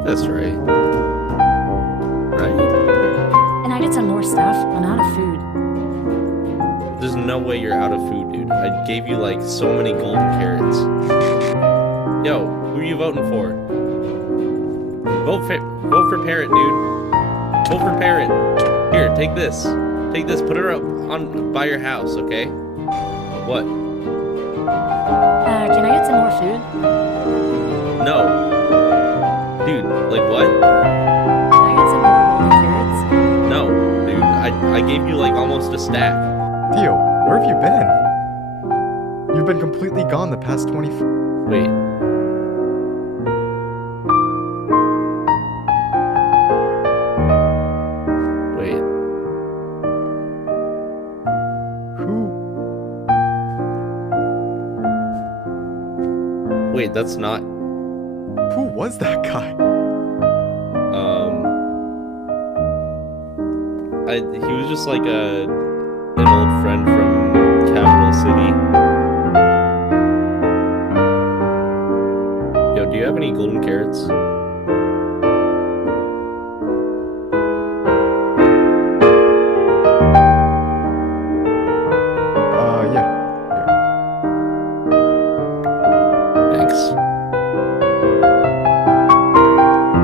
think that's right. Right? And I get some more stuff. I'm out of food. There's no way you're out of food, dude. I gave you like so many golden carrots. Yo, who are you voting for? Vote for Parrot, dude. Vote for Parrot. Here, take this. Take this. Put it up by your house, okay? What? Can I get some more food? No. Dude, like what? Can I get some more golden carrots? No, dude. I gave you like almost a stack. Theo, where have you been? You've been completely gone the past 20... Wait. Wait. Who? Wait, that's not... Who was that guy? He was just like an old friend from Capital City. Yo, do you have any golden carrots?